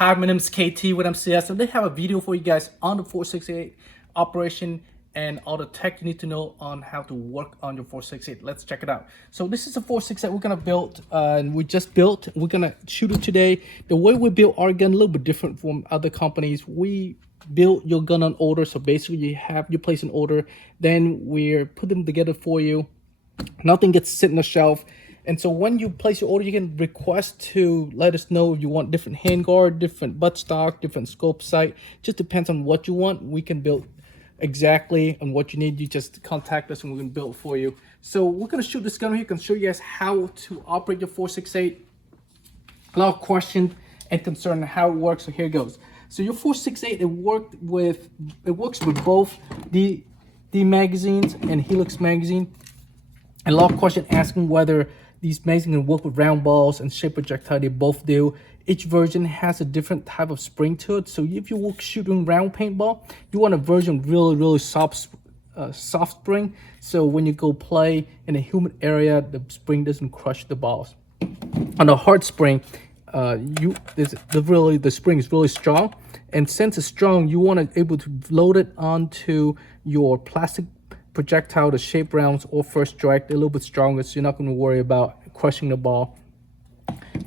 Hi, my name is KT with MCS, and they have a video for you guys on the 468 operation and all the tech you need to know on how to work on your 468. Let's check it out. So this is a 468 we're gonna build, and we just built. We're gonna shoot it today. The way we build our gun a little bit different from other companies. We build your gun on order. So basically, you place an order, then we're put them together for you. Nothing gets sit on the shelf. And so when you place your order, you can request to let us know if you want different handguard, different buttstock, different scope sight. Just depends on what you want. We can build exactly on what you need. You just contact us and we can build for you. So we're gonna shoot this gun here. I can show you guys how to operate your 468. A lot of questions and concern how it works. So here it goes. So your 468, it works with both the magazines and Helix magazine. A lot of questions asking whether these magazines can work with round balls and shape projectile. They both do. Each version has a different type of spring to it. So if you work shooting round paintball, you want a version really soft spring. So when you go play in a humid area, the spring doesn't crush the balls. On a hard spring, the spring is really strong, and since it's strong, you want to able to load it onto your plastic projectile, the shape rounds or first strike. They're a little bit stronger, so you're not going to worry about crushing the ball.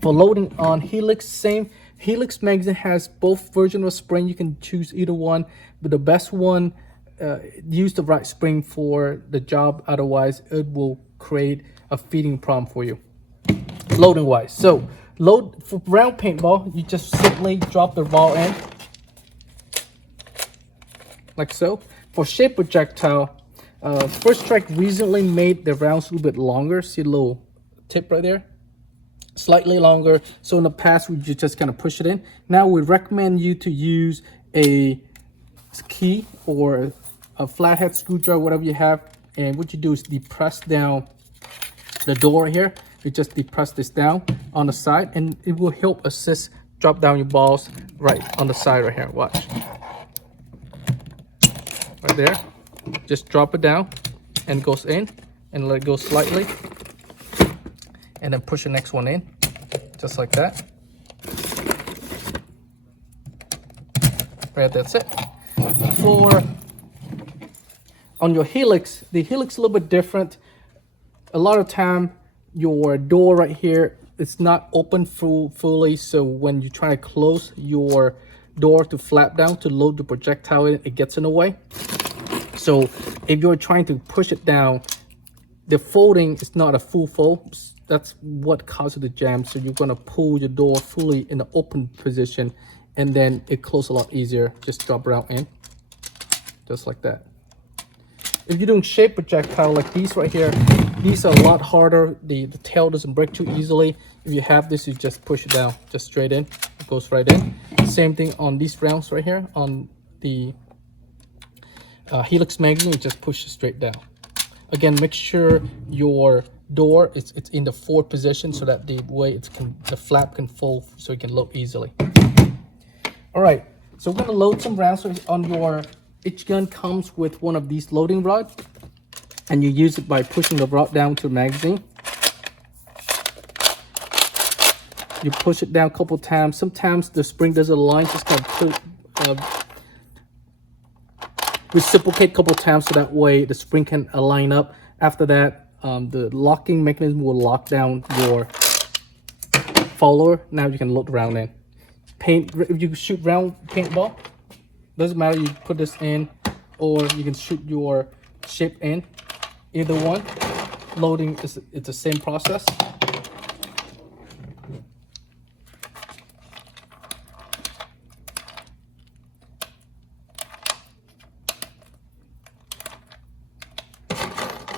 For loading on Helix, same. Helix magazine has both versions of spring. You can choose either one, but the best one, use the right spring for the job. Otherwise, it will create a feeding problem for you. Loading wise, so load for round paintball, you just simply drop the ball in like so. For shape projectile, First Strike recently made the rounds a little bit longer. See a little tip right there, slightly longer. So in the past, we just kind of push it in. Now we recommend you to use a key or a flathead screwdriver, whatever you have. And what you do is depress down the door here. You just depress this down on the side, and it will help assist drop down your balls right on the side right here. Watch. Right there. Just drop it down and it goes in, and let it go slightly, and then push the next one in just like that. Right, that's it. On your Helix, the Helix is a little bit different. A lot of time your door right here, it's not open fully, so when you try to close your door to flap down to load the projectile in, it gets in the way. So if you're trying to push it down, the folding is not a full fold. That's what causes the jam. So you're gonna pull your door fully in the open position, and then it closes a lot easier. Just drop it out in, just like that. If you're doing shape projectile like these right here, these are a lot harder. The tail doesn't break too easily. If you have this, you just push it down, just straight in. It goes right in. Same thing on these rounds right here on the Helix magazine. You just push it straight down. Again, make sure your door it's in the forward position so that the flap can fold so it can load easily. All right, so we're gonna load some rounds on your. Each gun comes with one of these loading rods, and you use it by pushing the rod down to the magazine. You push it down a couple times. Sometimes the spring doesn't align. Just kind of reciprocate a couple times so that way the spring can align up. After that, the locking mechanism will lock down your follower. Now you can load the round in. If you shoot round paintball, doesn't matter, you put this in or you can shoot your shape in. Either one, loading it's the same process.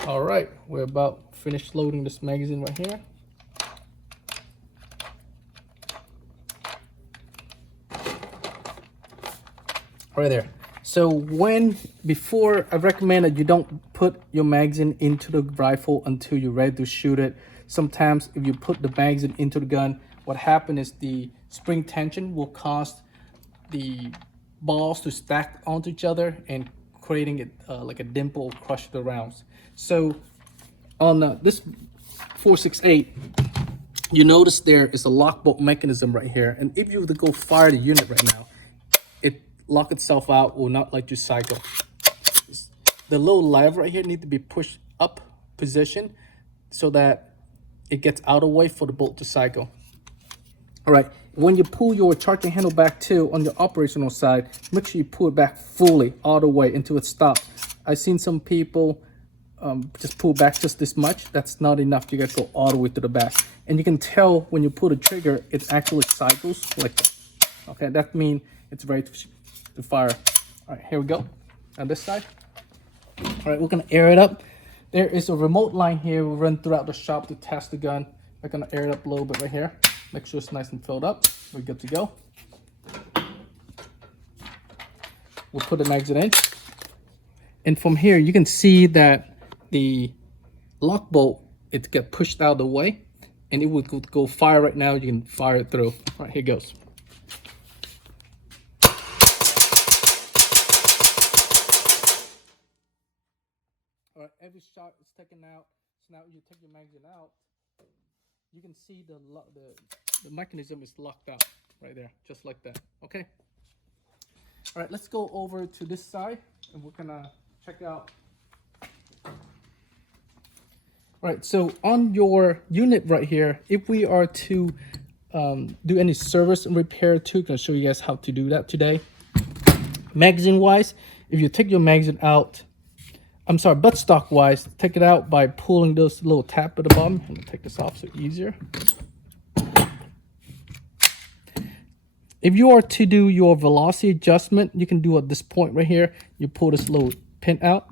All right, we're about finished loading this magazine right here. Right there. So before, I recommend that you don't put your magazine into the rifle until you're ready to shoot it. Sometimes if you put the magazine into the gun, what happens is the spring tension will cause the balls to stack onto each other and creating it like a dimple, crush the rounds. So on this 468, you notice there is a lock bolt mechanism right here. And if you were to go fire the unit right now, it lock itself out, will not let you cycle. The little lever right here need to be pushed up position so that it gets out of the way for the bolt to cycle. All right, when you pull your charging handle back too on your operational side, make sure you pull it back fully all the way until it stops. I've seen some people just pull back just this much. That's not enough. You got to go all the way to the back. And you can tell when you pull the trigger, it actually cycles like that. Okay, that means it's ready to fire. All right, here we go on this side. All right, we're gonna air it up. There is a remote line here. We'll run throughout the shop to test the gun. We're gonna air it up a little bit right here. Make sure it's nice and filled up. We're good to go. We'll put the magazine in. And from here, you can see that the lock bolt, it gets pushed out of the way. And it would go fire right now. You can fire it through. All right, here goes. All right, every shot is taken out. So now you take your magazine out, you can see the mechanism is locked out right there, just like that. Okay. All right, let's go over to this side and we're gonna check out. All right, so on your unit right here, if we are to do any service and repair too, I'm gonna show you guys how to do that today. Magazine wise, if you take your magazine out, I'm sorry, buttstock wise, take it out by pulling those little tab at the bottom. I'm gonna take this off so easier. If you are to do your velocity adjustment, you can do at this point right here. You pull this little pin out.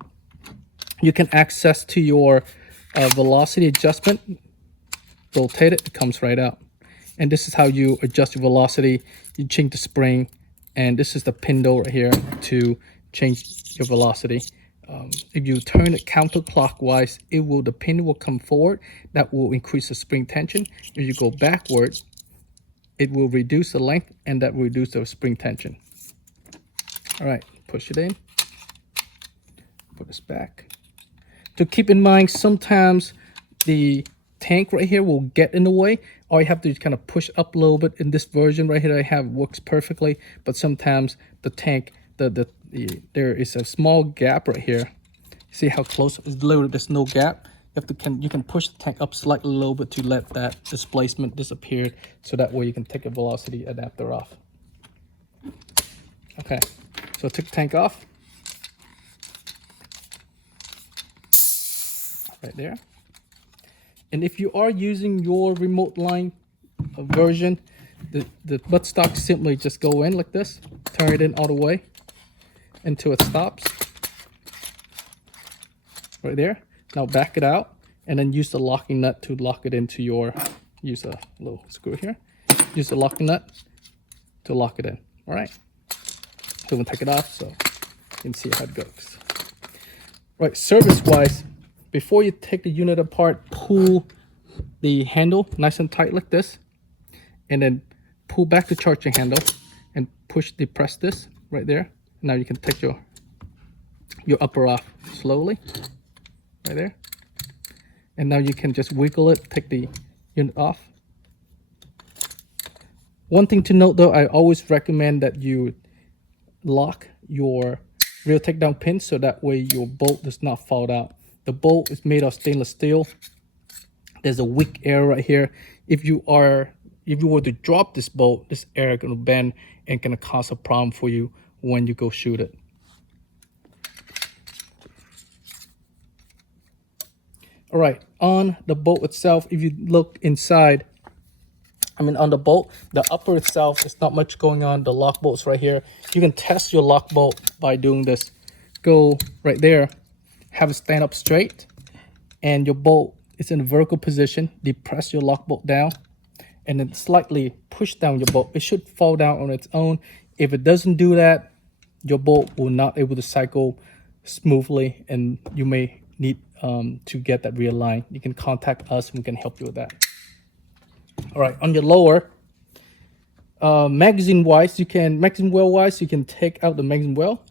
You can access to your velocity adjustment. Rotate it, it comes right out. And this is how you adjust your velocity. You change the spring, and this is the pinwheel right here to change your velocity. If you turn it counterclockwise, the pin will come forward. That will increase the spring tension. If you go backward, it will reduce the length, and that will reduce the spring tension. All right, push it in. Put this back. To keep in mind, sometimes the tank right here will get in the way. All you have to do is kind of push up a little bit. In this version right here I have works perfectly, but sometimes the tank, there is a small gap right here. See how close? It's literally there's no gap. You can push the tank up slightly a little bit to let that displacement disappear, so that way you can take a velocity adapter off. Okay, so take the tank off. Right there. And if you are using your remote line version, the buttstock simply just go in like this, turn it in all the way until it stops. Right there. Now back it out and then use the locking nut to lock it into use a little screw here. Use the locking nut to lock it in. All right. So we'll take it off so you can see how it goes. Right, service-wise, before you take the unit apart, pull the handle nice and tight like this, and then pull back the charging handle and depress this right there. Now you can take your upper off slowly, right there. And now you can just wiggle it, take the unit off. One thing to note though, I always recommend that you lock your rear takedown pin so that way your bolt does not fall out. The bolt is made of stainless steel. There's a weak air right here. If you were to drop this bolt, this air is gonna bend and gonna cause a problem for you when you go shoot it. All right, on the bolt itself, if you look inside, on the bolt, the upper itself is not much going on. The lock bolt's right here. You can test your lock bolt by doing this. Go right there, have it stand up straight, and your bolt is in a vertical position. Depress your lock bolt down, and then slightly push down your bolt. It should fall down on its own. If it doesn't do that, your bolt will not able to cycle smoothly, and you may need to get that realigned. You can contact us and we can help you with that. All right, on your lower, magazine well wise, you can take out the magazine well.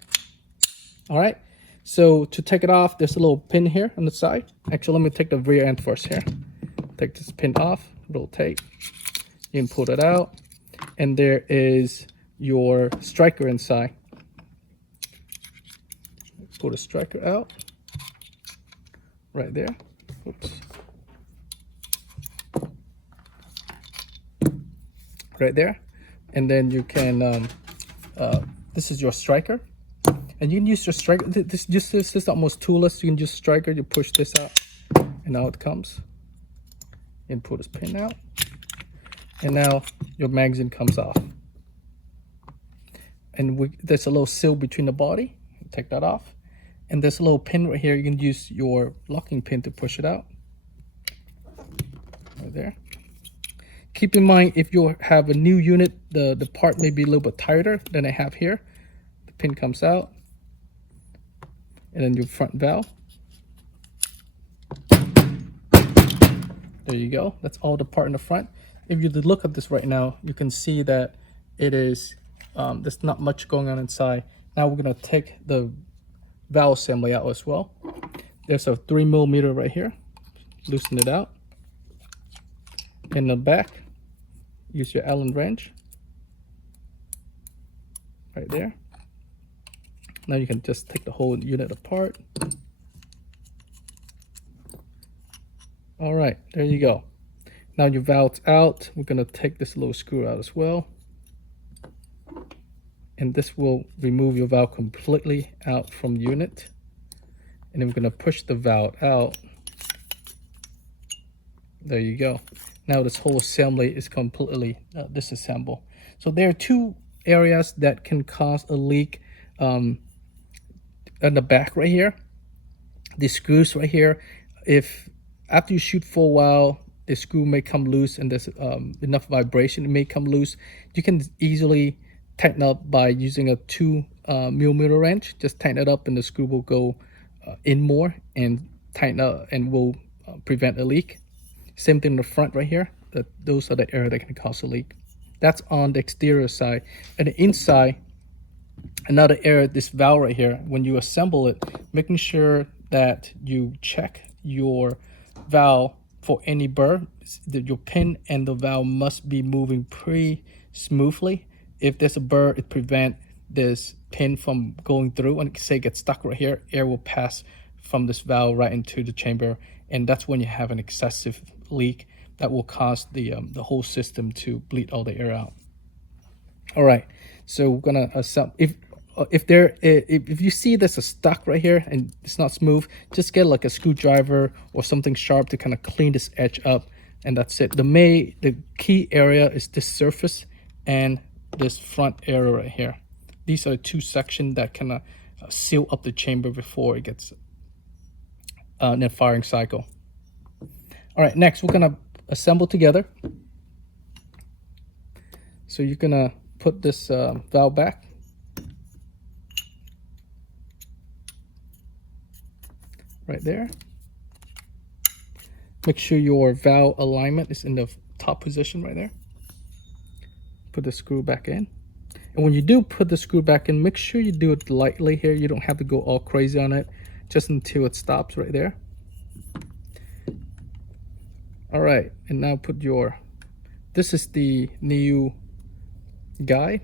All right, so to take it off, there's a little pin here on the side. Actually, let me take the rear end first here. Take this pin off rotate. You can pull it out, and there is your striker inside. Pull the striker out right there. Oops. Right there, and then you can this is your striker, and you can use your striker. This is almost toolless. You can use striker. You push this out, and now it comes. And pull this pin out, and now your magazine comes off. And there's a little seal between the body. Take that off, and there's a little pin right here. You can use your locking pin to push it out. Right there. Keep in mind, if you have a new unit, the part may be a little bit tighter than I have here. The pin comes out, and then your front valve. There you go. That's all the part in the front. If you look at this right now, you can see that it is, there's not much going on inside. Now we're gonna take the valve assembly out as well. There's a 3mm right here. Loosen it out. In the back, use your Allen wrench. Right there. Now you can just take the whole unit apart. All right, there you go. Now your valve's out. We're gonna take this little screw out as well. And this will remove your valve completely out from the unit. And then we're gonna push the valve out. There you go. Now this whole assembly is completely disassembled. So there are two areas that can cause a leak in the back right here. The screws right here, if after you shoot for a while, the screw may come loose and there's enough vibration, it may come loose. You can easily tighten up by using a 2mm wrench. Just tighten it up and the screw will go in more and tighten up and will prevent a leak. Same thing in the front right here. Those are the areas that can cause a leak. That's on the exterior side. And the inside, another area, this valve right here, when you assemble it, making sure that you check your valve for any burr. Your pin and the valve must be moving pretty smoothly. If there's a burr, it prevents this pin from going through, and say it gets stuck right here, air will pass from this valve right into the chamber, and that's when you have an excessive leak that will cause the whole system to bleed all the air out. All right, so we're gonna assemble. If you see there's a stuck right here and it's not smooth, just get like a screwdriver or something sharp to kind of clean this edge up, and that's it. The key area is this surface and this front area right here. These are two sections that kind of seal up the chamber before it gets in a firing cycle. All right, next we're gonna assemble together. So you're gonna put this valve back. Right there. Make sure your valve alignment is in the top position right there. Put the screw back in. And when you do put the screw back in, make sure you do it lightly here. You don't have to go all crazy on it, just until it stops right there. All right, and now put your, this is the new guide.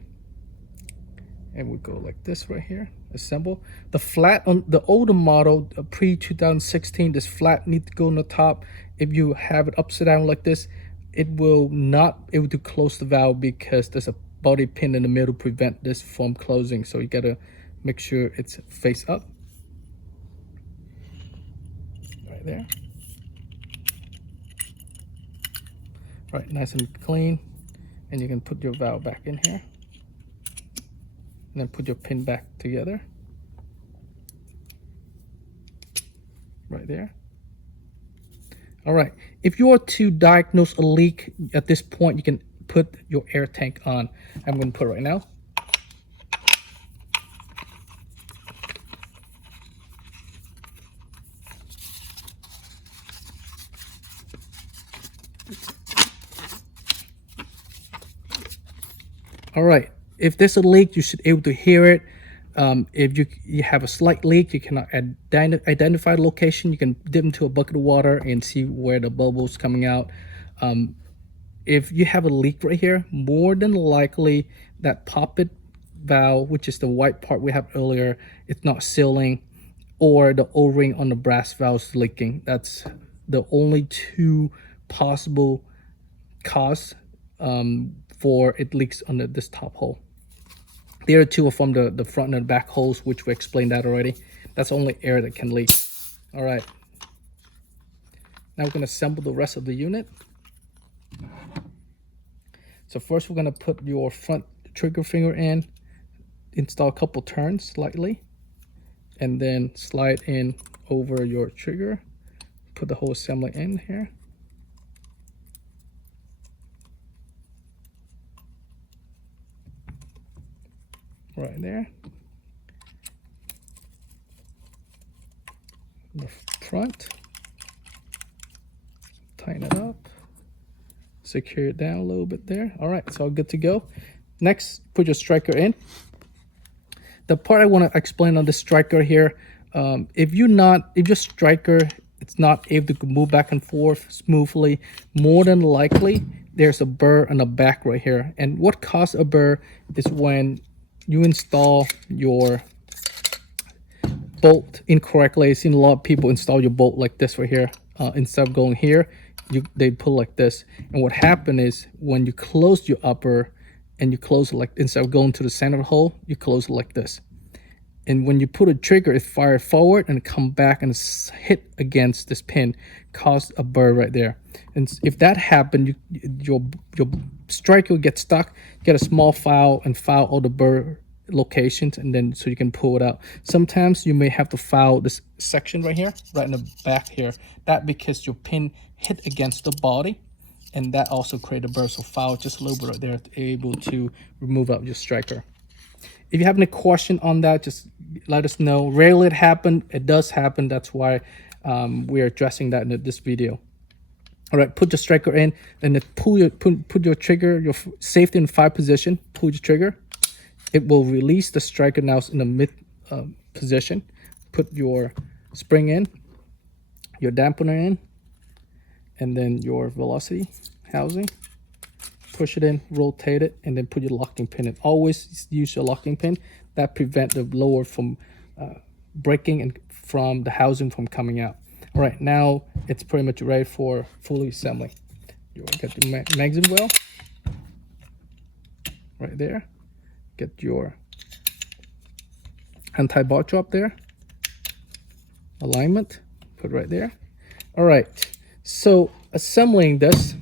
And we go like this right here, assemble. The flat on the older model, pre-2016, this flat needs to go on the top. If you have it upside down like this, it will not able to close the valve because there's a body pin in the middle to prevent this from closing. So you gotta make sure it's face up. Right there. Right, nice and clean. And you can put your valve back in here. And then put your pin back together. Right there. All right, if you are to diagnose a leak at this point, you can put your air tank on. I'm going to put it right now. All right, if there's a leak, you should be able to hear it. If you have a slight leak, you cannot identify the location. You can dip into a bucket of water and see where the bubble's coming out. if you have a leak right here, more than likely that poppet valve, which is the white part we have earlier, it's not sealing, or the O-ring on the brass valve is leaking. That's the only two possible cause for it leaks under this top hole. The other two are from the front and the back holes, which we explained that already. That's only air that can leak. All right. Now we're going to assemble the rest of the unit. So first we're going to put your front trigger finger in, install a couple turns slightly, and then slide in over your trigger. Put the whole assembly in here. Right there. The front. Tighten it up. Secure it down a little bit there. All right, it's all good to go. Next, put your striker in. The part I want to explain on the striker here, if your striker it's not able to move back and forth smoothly, more than likely there's a burr on the back right here. And what causes a burr is when you install your bolt incorrectly. I've seen a lot of people install your bolt like this right here. Instead of going here, they pull like this. And what happened is when you close your upper and you close it like, instead of going to the center of the hole, you close it like this. And when you put a trigger, it fires forward and come back and hit against this pin, cause a burr right there. And if that happened, your striker will get stuck. Get a small file and file all the burr locations, and then so you can pull it out. Sometimes you may have to file this section right here, right in the back here. That because your pin hit against the body, and that also create a burr. So file just a little bit right there to be able to remove out your striker. If you have any question on that, just let us know. Rarely it happens. It does happen. That's why we're addressing that in this video. All right, put the striker in, and then put your trigger, your safety in 5 position. Pull your trigger. It will release the striker now in the mid position. Put your spring in, your dampener in, and then your velocity housing. Push it in, rotate it, and then put your locking pin in. Always use your locking pin. That prevent the lower from breaking and from the housing from coming out. All right, now it's pretty much ready for fully assembly. You get the magazine well right there. Get your anti-bar drop there. Alignment, put right there. All right, so assembling this,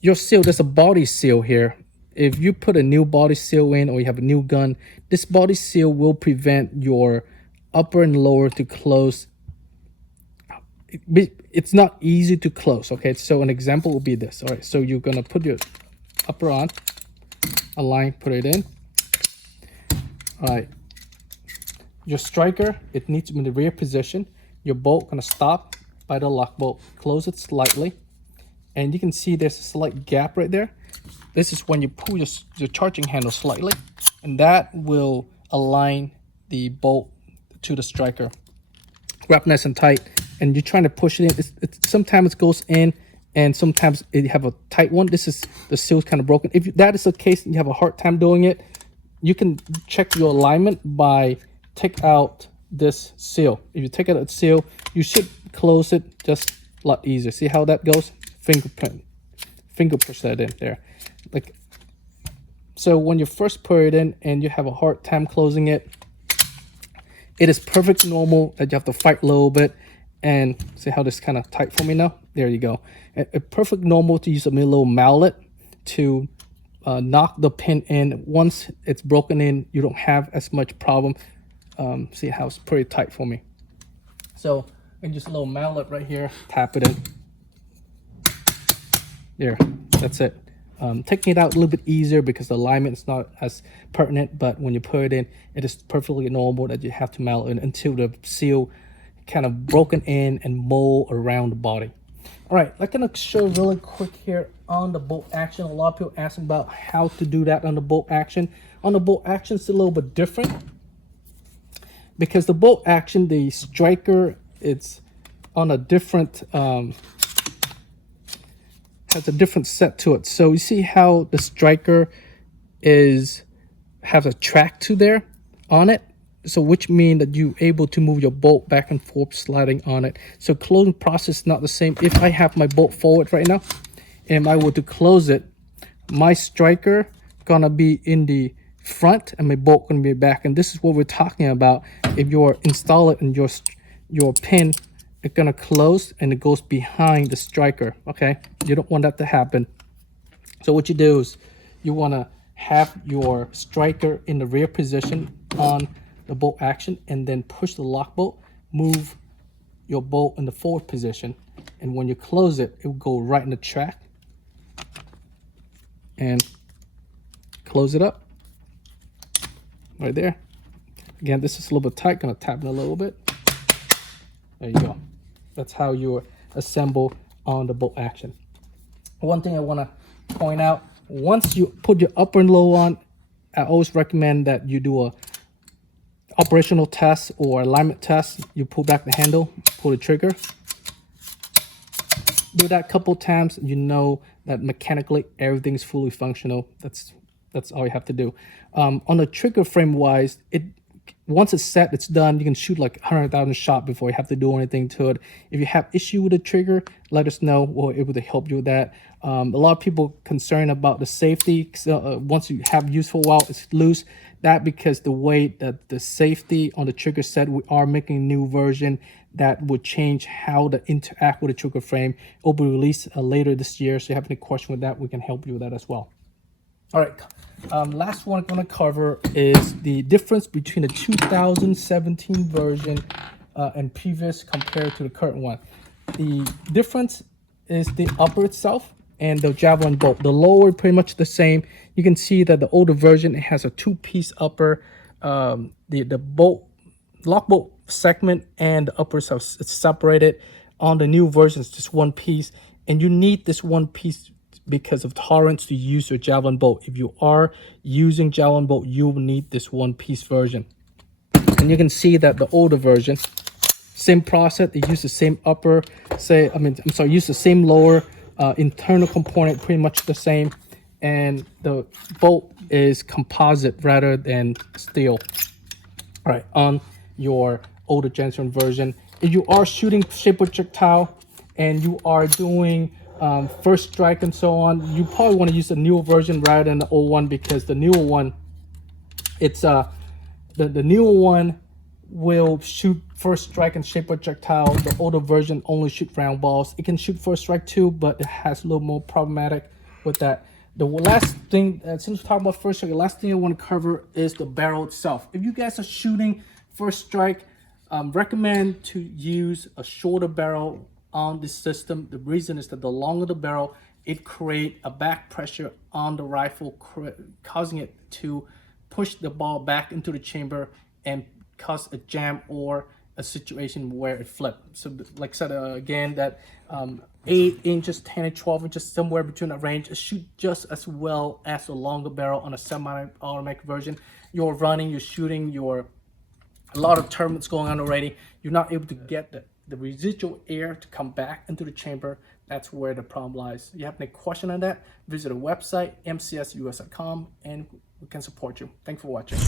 your seal, there's a body seal here. If you put a new body seal in or you have a new gun, this body seal will prevent your upper and lower to close. It's not easy to close, okay? So an example will be this. All right, so you're gonna put your upper on, align, put it in. All right, your striker, it needs to be in the rear position. Your bolt gonna stop by the lock bolt, close it slightly. And you can see there's a slight gap right there. This is when you pull your charging handle slightly, and that will align the bolt to the striker. Grab nice and tight, and you're trying to push it in. Sometimes it goes in, and sometimes you have a tight one. This is the seal's kind of broken. If that is the case and you have a hard time doing it, you can check your alignment by take out this seal. If you take out the seal, you should close it just a lot easier. See how that goes? Finger push that in there. Like, so when you first put it in and you have a hard time closing it, it is perfectly normal that you have to fight a little bit. And see how this kind of tight for me now? There you go. It's perfect normal to use a little mallet to knock the pin in. Once it's broken in, you don't have as much problem. See how it's pretty tight for me. So and just a little mallet right here, tap it in. There, that's it. Taking it out a little bit easier because the alignment is not as pertinent, but when you put it in, it is perfectly normal that you have to mallet it until the seal kind of broken in and mold around the body. All right, I'm gonna show really quick here on the bolt action. A lot of people asking about how to do that on the bolt action. On the bolt action, it's a little bit different because the bolt action, the striker, it's on a different has a different set to it. So you see how the striker has a track to there on it, so which means that you're able to move your bolt back and forth sliding on it. So closing process is not the same. If I have my bolt forward right now and I were to close it, my striker gonna be in the front and my bolt gonna be back. And this is what we're talking about. If you're install it and your pin, it's gonna close and it goes behind the striker. Okay, you don't want that to happen. So what you do is you want to have your striker in the rear position on the bolt action, and then push the lock bolt, move your bolt in the forward position, and when you close it, it will go right in the track and close it up right there. Again, this is a little bit tight, gonna tap it a little bit. There you go. That's how you assemble on the bolt action. One thing I want to point out, once you put your upper and lower on, I always recommend that you do a operational test or alignment test. You pull back the handle, pull the trigger. Do that a couple times, you know that mechanically everything's fully functional. That's all you have to do. On the trigger frame wise, once it's set, it's done. You can shoot like 100,000 shots before you have to do anything to it. If you have issue with the trigger, let us know. We're able to help you with that. A lot of people concerned about the safety. Once you have used for a while, it's loose. That because the way that the safety on the trigger set, we are making a new version that would change how to interact with the trigger frame. It will be released later this year. So if you have any question with that, we can help you with that as well. All right. Last one I'm going to cover is the difference between the 2017 version and previous compared to the current one. The difference is the upper itself and the Javelin bolt. The lower pretty much the same. You can see that the older version, it has a two-piece upper. The bolt, lock bolt segment and the upper are separated. On the new version, it's just one piece, and you need this one piece because of tolerance to use your Javelin bolt. If you are using Javelin bolt, you will need this one piece version. And you can see that the older version, same process, they use the same upper, use the same lower, internal component pretty much the same, and the bolt is composite rather than steel. All right, on your older generation version, if you are shooting shape projectile and you are doing first strike and so on, you probably want to use the newer version rather than the old one, because the newer one, it's the newer one will shoot first strike and shape projectile. The older version only shoot round balls. It can shoot first strike too, but it has a little more problematic with that. The last thing, since we're talking about first strike, the last thing I want to cover is the barrel itself. If you guys are shooting first strike, recommend to use a shorter barrel on this system. The reason is that the longer the barrel, it creates a back pressure on the rifle, causing it to push the ball back into the chamber and cause a jam or a situation where it flipped. So like I said, again, that 8 inches, 10 and 12 inches, somewhere between that range, it shoot just as well as a longer barrel on a semi-automatic version. You're running, you're shooting, a lot of turbulence going on already. You're not able to get the residual air to come back into the chamber. That's where the problem lies. If you have any question on that, visit our website, mcsus.com, and we can support you. Thanks for watching.